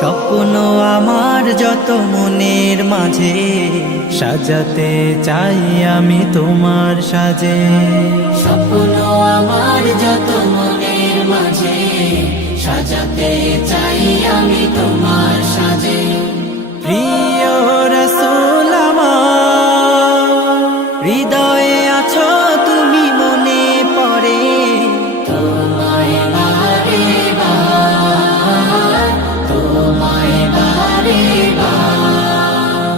স্বপ্ন আমার যত মনের মাঝে সাজাতে চাই আমি তোমার সাজে। স্বপ্ন আমার যত মনের মাঝে সাজাতে চাই আমি তোমার সাজে। প্রিয় রাসূল আমার, হৃদয়ে আছো তুমি মনে পড়ে তোমায় বারে বার, তোমায় বারে বার।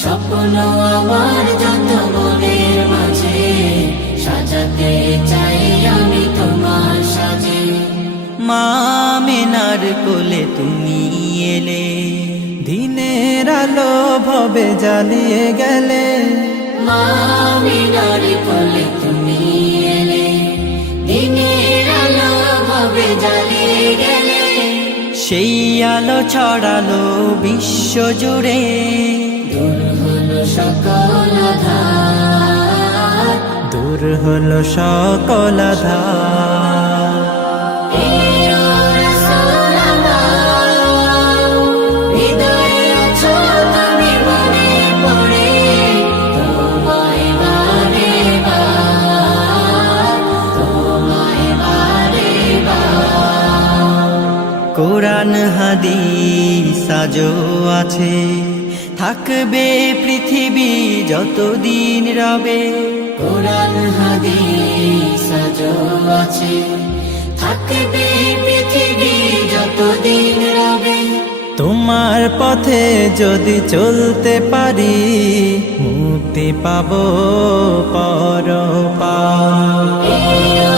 স্বপ্ন আমার যত মনের মাঝে সাজাতে চাই আমি তোমার সাজে। মা আমিনার কোলে তুমি এলে, দিনের আলো ভবে জ্বালিয়ে গেলে। মা আমিনার কোলে তুমি এলে, দিনের আলো ভাবে জ্বালিয়ে গেলে। সেই আলো ছড়ালো বিশ্ব জুড়ে, দূর হলো সকল আঁধার, দূর হলো সকল আঁধার। প্রিয় রাসূল আমার, হৃদয়ে আছো তুমি মনে পড়ে তোমায় বারে বার, তোমায় বারে বার। কোরআন হাদিস আজও আছে, থাকবে পৃথিবী যতদিন রবে। কোরআন হাদিস আজও আছে, থাকবে পৃথিবী যতদিন রবে। তোমার পথে যদি চলতে পারি, মুক্তি পাবো পরপার। প্রিয়